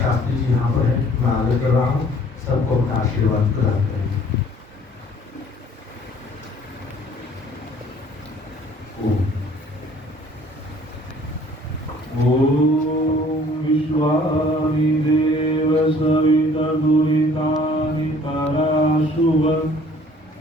शास्त्री जी यहाँ पर है, मैं आगे कर रहा हूँ, सबको अपना आशीर्वाद प्रदान करेंगे। ओम विश्वानि देव सविता दुरितानि पराशुवत्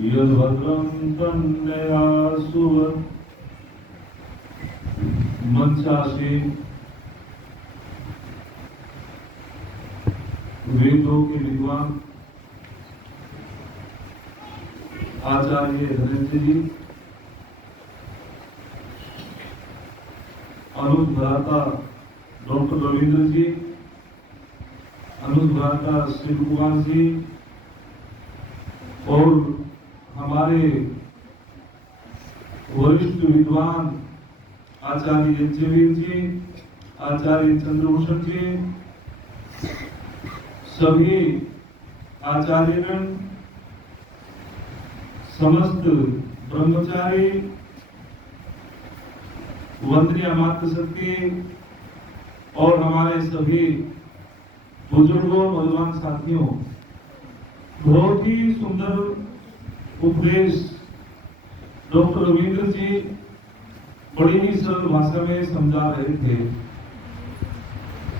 यद्भद्रं तन्नयासुवत्। मंशा से वेदों के विद्वान आचार्य धनंजय जी, अनुज भ्राता डॉक्टर रविंद्र जी, अनुज भ्राता शिव कुमार जी और हमारे वरिष्ठ विद्वान आचार्य यज्ञवीर जी, आचार्य चंद्रभूषण जी, सभी आचार्यगण, समस्त ब्रह्मचारी, वंदनीय मातृशक्ति और हमारे सभी बुजुर्गों नौजवान साथियों, बहुत ही सुंदर उपदेश डॉक्टर रविंद्र जी बड़ी ही सरल भाषा में समझा रहे थे।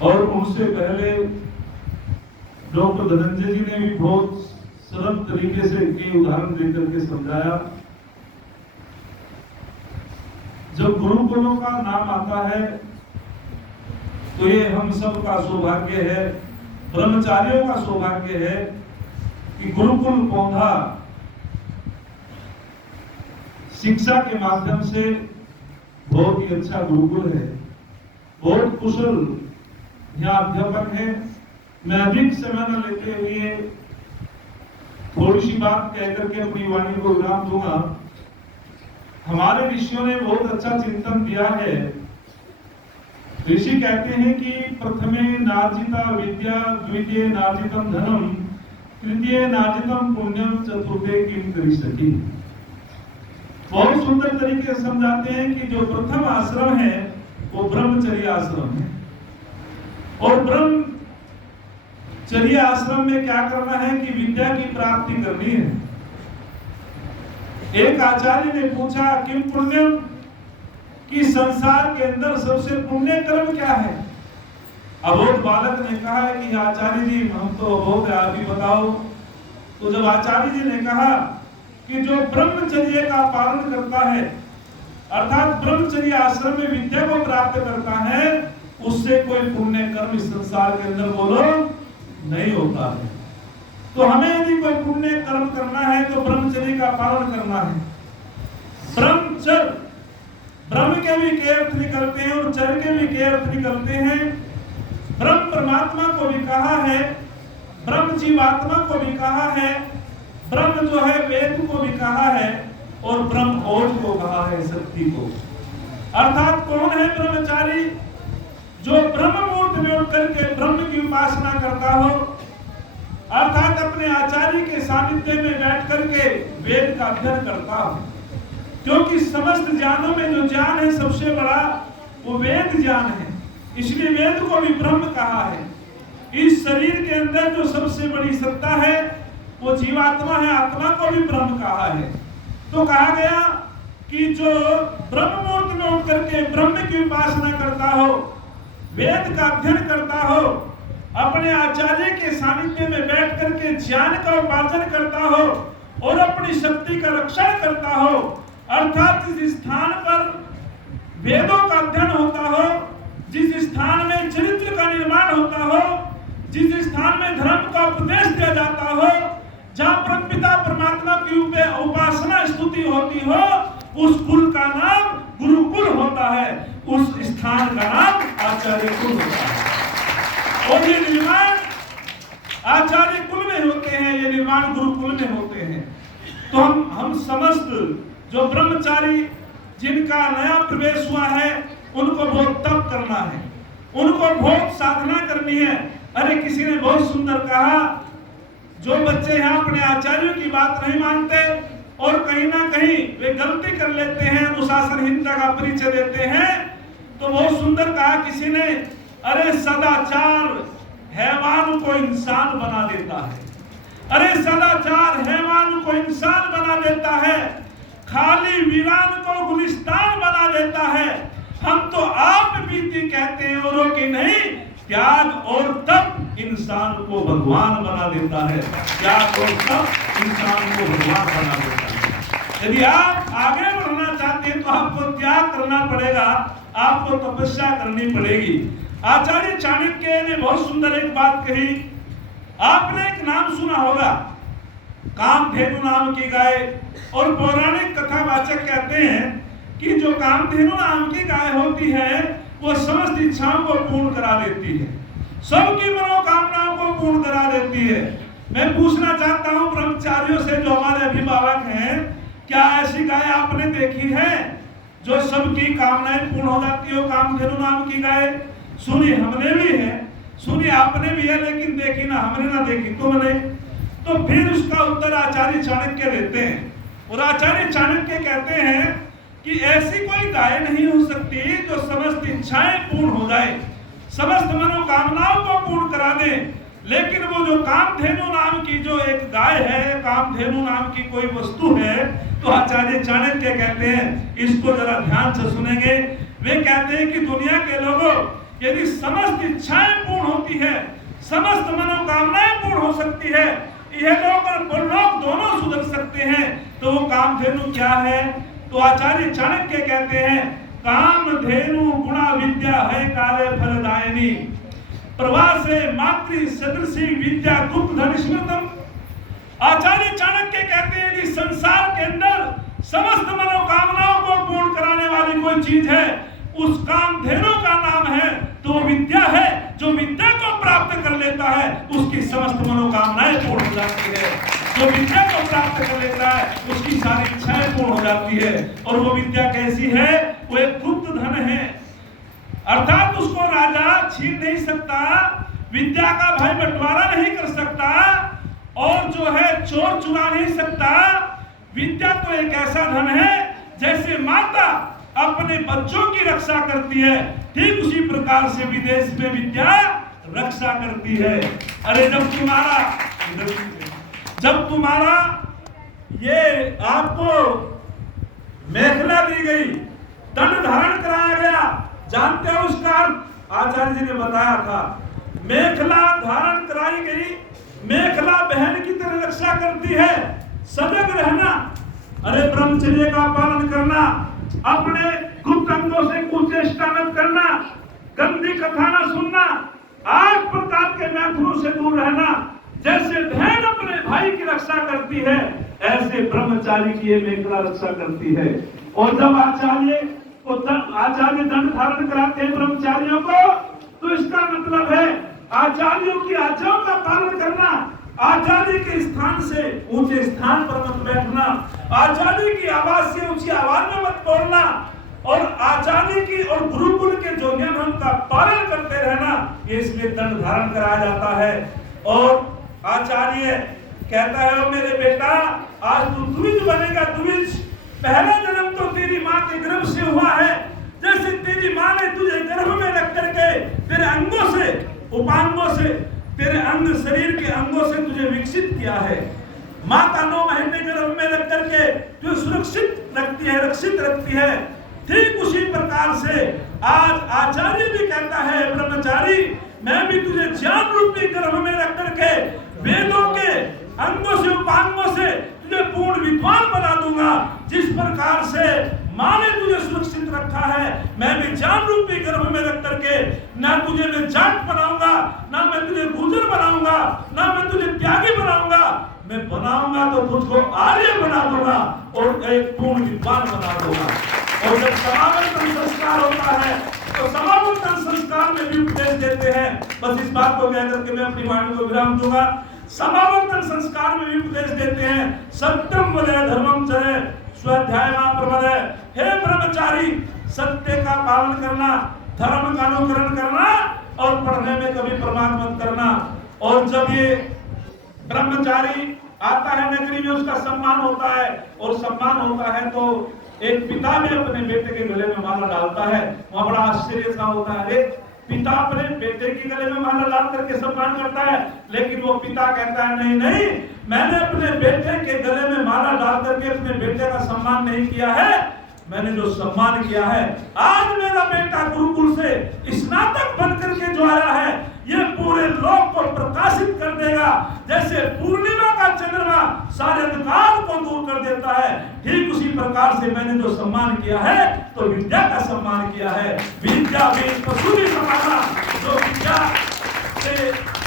और उनसे पहले डॉक्टर धनंजय जी ने भी बहुत सरल तरीके से कई उदाहरण देकर के समझाया। जब गुरुकुलों का नाम आता है तो ये हम सब का सौभाग्य है, ब्रह्मचारियों का सौभाग्य है कि गुरुकुल पौधा शिक्षा के माध्यम से बहुत ही अच्छा गुरुकुल है, बहुत कुशल यहाँ अध्यापक है। मैं अधिक समय न लेते हुए थोड़ी सी बात कहकर के अपनी वाणी को विराम दूंगा। हमारे ऋषियों ने बहुत अच्छा चिंतन दिया है। ऋषि कहते हैं कि प्रथमे नार्जिता विद्या, द्वितीय नार्जितम धनम, तृतीय नार्जितम पुण्यम, चतुर्थे किम करिष्यति। बहुत सुंदर तरीके से समझाते हैं कि जो प्रथम आश्रम है वो ब्रह्मचर्य आश्रम है। और ब्रह्मचर्य आश्रम में क्या करना है कि विद्या की प्राप्ति करनी है। एक आचार्य ने पूछा किम पुण्यम, कि संसार के अंदर सबसे पुण्य कर्म क्या है। अबोध बालक ने कहा है कि आचार्य जी हम तो अबोध है, आप ही बताओ। तो जब आचार्य जी ने कहा कि जो ब्रह्मचर्य का पालन करता है, अर्थात ब्रह्मचर्य आश्रम में विद्या को प्राप्त करता है, उससे कोई पुण्य कर्म इस संसार के अंदर बोलो नहीं होता है। तो हमें यदि कोई पुण्य कर्म करना है तो ब्रह्मचर्य का पालन करना है। ब्रह्मचर्य, ब्रह्म के भी कई अर्थ निकलते हैं और चर्य के भी कई अर्थ निकलते हैं। ब्रह्म परमात्मा को भी कहा है, ब्रह्म जीवात्मा को भी कहा है, ब्रह्म जो है वेद को भी कहा है और ब्रह्म ओज को कहा है, शक्ति को। अर्थात कौन है ब्रह्मचारी? जो ब्रह्म मुहूर्त में उठ करके ब्रह्म की उपासना करता हो, अर्थात अपने आचार्य के सानिध्य में बैठ करके वेद का अध्ययन करता हो। क्योंकि समस्त ज्ञानों में जो ज्ञान है सबसे बड़ा वो वेद ज्ञान है, इसलिए वेद को भी ब्रह्म कहा है। इस शरीर के अंदर जो सबसे बड़ी सत्ता है वो जीवात्मा है, आत्मा को भी ब्रह्म कहा है। तो कहा गया कि जो ब्रह्म मुहूर्त में उठ करके ब्रह्म की उपासना करता हो, वेद का अध्ययन करता हो, अपने आचार्य के सानिध्य में बैठ करके ज्ञान का उपार्जन करता हो और अपनी शक्ति का रक्षण करता हो, अर्थात जिस स्थान पर वेदों का अध्ययन होता हो, जिस स्थान में चरित्र का निर्माण होता हो, जिस स्थान में धर्म का उपदेश दिया जाता हो, जहाँ परमपिता परमात्मा की उपासना स्तुति होती हो, उस कुल का नाम गुरुकुल होता है, उस स्थान का नाम आचार्य कुल होता है। और ये निर्माण आचार्य कुल में होते हैं, ये निर्माण गुरुकुल में होते हैं। तो हम समस्त जो ब्रह्मचारी जिनका नया प्रवेश हुआ है उनको बहुत तप करना है, उनको बहुत साधना करनी है। अरे किसी ने बहुत सुंदर कहा, जो बच्चे यहाँ अपने आचार्यों की बात नहीं मानते और कहीं ना कहीं वे गलती कर लेते हैं, अनुशासनहीनता का परिचय देते हैं, तो बहुत सुंदर कहा किसी ने, अरे सदाचार है इंसान बना देता है। अरे सदाचार हैवान को इंसान बना देता है, खाली वीरान को गुलिस्तान बना देता है। हम तो आप बीती कहते हैं औरों की नहीं, त्याग और तप इंसान को भगवान बना देता है। त्याग और तप इंसान को भगवान बना देता है। यदि आप आगे बढ़ना चाहते हैं तो आपको त्याग करना पड़ेगा, आपको तपस्या करनी पड़ेगी। आचार्य चाणक्य ने बहुत सुंदर एक बात कही। आपने एक नाम सुना होगा, कामधेनु नाम की गाय। और पौराणिक कथावाचक कहते हैं कि जो कामधेनु नाम की गाय होती है वो समस्त इच्छाओं को पूर्ण करा देती है, सबकी मनोकामनाओं को पूर्ण करा देती है। मैं पूछना चाहता हूं ब्रह्मचारियों से जो हमारे अभिभावक हैं, क्या ऐसी गाय आपने देखी है जो सबकी कामनाएं पूर्ण हो जाती हो? कामधेनु नाम की गाय सुनी हमने भी है, सुनी आपने भी है, लेकिन देखी ना हमने, ना देखी तुमने। तो फिर उसका उत्तर आचार्य चाणक्य देते हैं। और आचार्य चाणक्य कहते हैं कि ऐसी कोई गाय नहीं हो सकती जो समस्त इच्छाएं पूर्ण हो जाए, समस्त मनोकामनाओं को पूर्ण करा दे। लेकिन वो जो कामधेनु नाम की जो एक गाय है, कामधेनु नाम की कोई वस्तु है, तो आचार्य चाणक्य कहते हैं, इसको जरा ध्यान से सुनेंगे। वे कहते हैं कि दुनिया के लोगों, यदि समस्त इच्छाएं पूर्ण होती है, समस्त मनोकामनाएं पूर्ण हो सकती है, यह लोग और परलोक दोनों सुधर सकते हैं, तो वो कामधेनु क्या है? तो आचार्य चाणक्य कहते हैं, कामधेनु गुणा विद्या है कार्य फलदायिनी, प्रवासे मातृ सदृशी विद्या गुप्त धन स्मृतम। आचार्य चाणक्य कहते हैं कि संसार के अंदर समस्त मनोकामनाओं को पूर्ण कराने वाली कोई चीज है, उस कामधेनु का नाम है, तो विद्या है। जो विद्या को प्राप्त कर लेता है उसकी समस्त मनोकामनाएं पूर्ण हो जाती है। जो विद्या को प्राप्त कर लेता है उसकी सारी इच्छाएं पूर्ण हो जाती है। और वो विद्या कैसी है? वो एक गुप्त धन है, अर्थात उसको राजा छीन नहीं सकता, विद्या का भाई बंटवारा नहीं कर सकता, और जो है चोर चुरा नहीं सकता। विद्या तो एक ऐसा धन है, जैसे माता अपने बच्चों की रक्षा करती है, ठीक उसी प्रकार से विदेश में विद्या रक्षा करती है। अरे जब तुम्हारा ये आपको मेखला दी गई, दंड धारण कराया गया, जानते हो उसका आचार्य जी ने बताया था, मेखला धारण कराई गई, मेखला बहन की तरह रक्षा करती है, सजग रहना, अरे ब्रह्मचर्य का पालन करना, अपने गुप्त अंगों से कुचेष्टा मत करना, गंदी कथा न सुनना, 8 प्रकार के मैथुनों से दूर रहना। जैसे बहन अपने भाई की रक्षा करती है, ऐसे ब्रह्मचारी की ये मेखला रक्षा करती है। और जब आचार्य दंड धारण कराते हैं ब्रह्मचारियों को, तो इसका मतलब है आचार्यों की आज्ञाओं का पालन करना, आचार्य के स्थान से ऊंचे स्थान पर मत बैठना, आचार्य की आवाज से ऊंची आवाज में मत बोलना, और आचार्य की और गुरुकुल के जो नियम है उनका पालन करते रहना, ये इसमें दंड धारण कराया जाता है। और आचार्य कहता है, मेरे बेटा आज तू द्विज बनेगा, द्विज। पहला जन्म तो तेरी माँ के गर्भ से हुआ है, जैसे तेरी माँ ने तुझे गर्भ में रख करके तेरे अंगों से, उपांगों से, तेरे अंग शरीर के अंगों से तुझे विकसित किया है। माता 9 महीने गर्भ में रख करके तुझे सुरक्षित रखती है, रक्षित रखती है। ठीक उसी प्रकार से आज आचार्य भी कहता है, ब्रह्मचारी मैं भी तुझे ज्ञान रूपी गर्भ में रख करके वेदों के अंगों से, उपांगों से तुझे पूर्ण विद्वान बना दूंगा। जिस प्रकार से माँ ने तुझे सुरक्षित रखा है, मैं भी ज्ञान रूपी गर्भ में रख करके ना तुझे मैं जाट बनाऊंगा, ना मैं तुझे गुजर बनाऊंगा, ना मैं तुझे त्यागी बनाऊंगा, मैं बनाऊंगा तो तुझको आर्य बना दूंगा और एक पूर्ण विद्वान बना दूंगा। और जब समावर्तन संस्कार होता है तो समावर्तन संस्कार में भी उपदेश देते हैं। बस इस बात को कह करके मैं अपनी वाणी को विराम दूंगा। समावर्तन संस्कार में भी उपदेश देते हैं, सत्यम वदय धर्मम चरे स्वाध्याय प्रमदय। हे ब्रह्मचारी, सत्य का पालन करना, धर्म का अनुकरण करना और पढ़ने में कभी प्रमाद मत करना। और जब ये ब्रह्मचारी आता है नगरी में, उसका सम्मान होता है, और सम्मान होता है तो एक पिता भी अपने बेटे के गले में माला डालता है। वहां बड़ा आश्चर्य सा होता है, पिता अपने बेटे के गले में माला डाल करके सम्मान करता है, लेकिन वो पिता कहता है नहीं नहीं, मैंने अपने बेटे के गले में माला डाल करके अपने बेटे का सम्मान नहीं किया है। मैंने जो सम्मान किया है, आज मेरा बेटा गुरुकुल से स्नातक बन करके जो आया है, ये पूरे लोक को प्रकाशित कर देगा। जैसे पूर्णिमा का चंद्रमा सारे अंधकार को दूर कर देता है, ठीक उसी प्रकार से मैंने जो सम्मान किया है, तो विद्या का सम्मान किया है। विद्या भी पशु भी समाना, जो विद्या से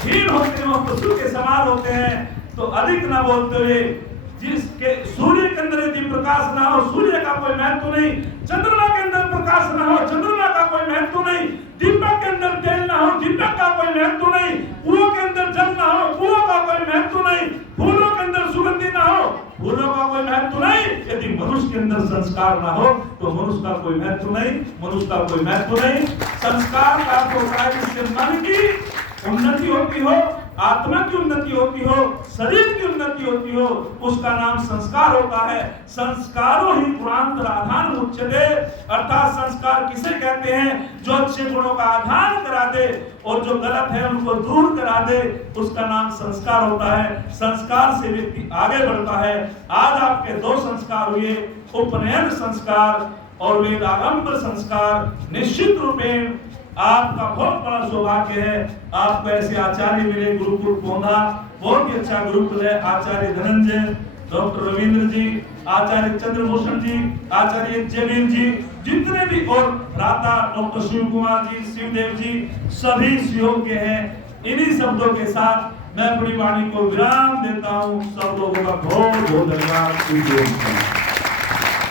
हीन होते हैं वो पशु के समान होते हैं। तो अधिक न बोलते हुए, जिसके सूर्य के अंदर यदि प्रकाश ना हो, सूर्य का कोई महत्व नहीं, चंद्रमा के अंदर प्रकाश ना हो, चंद्रमा का कोई महत्व नहीं, दीपक के अंदर तेल ना हो, दीपक का कोई महत्व नहीं, फूलों के अंदर जल ना हो, फूलों का कोई महत्व नहीं, फूलों के अंदर सुगंधि ना हो, फूलों का कोई महत्व नहीं। यदि मनुष्य के अंदर संस्कार ना हो तो मनुष्य का कोई महत्व नहीं, मनुष्य का कोई महत्व नहीं। संस्कार का अर्थ होता है जिससे मन की उन्नति होती हो, आत्मा की उन्नति होती हो, शरीर की उन्नति होती हो, उसका नाम संस्कार होता है। संस्कारों ही गुणांतराधान उच्यते, अर्थात संस्कार किसे कहते हैं? जो अच्छे गुणों का आधान करा दे और जो गलत है उनको दूर करा दे, उसका नाम संस्कार होता है। संस्कार से व्यक्ति आगे बढ़ता है। आज आपके दो संस्कार हुए, उपनयन संस्कार और वेदागम्य संस्कार। निश्चित रूपेण आपका बहुत बड़ा सौभाग्य है, आपको ऐसे आचार्य मिले। गुरुकुल पोंधा बहुत ही अच्छा गुरुकुल है। आचार्य धनंजय, डॉक्टर रविंद्र जी, आचार्य चंद्रभूषण जी, आचार्य जयवीर जी, जितने भी, और भ्राता डॉक्टर शिव कुमार जी, शिवदेव जी, सभी सुयोग्य हैं। इन्हीं शब्दों के साथ मैं अपनी वाणी को विराम देता हूँ। सब लोगों का बहुत बहुत धन्यवाद।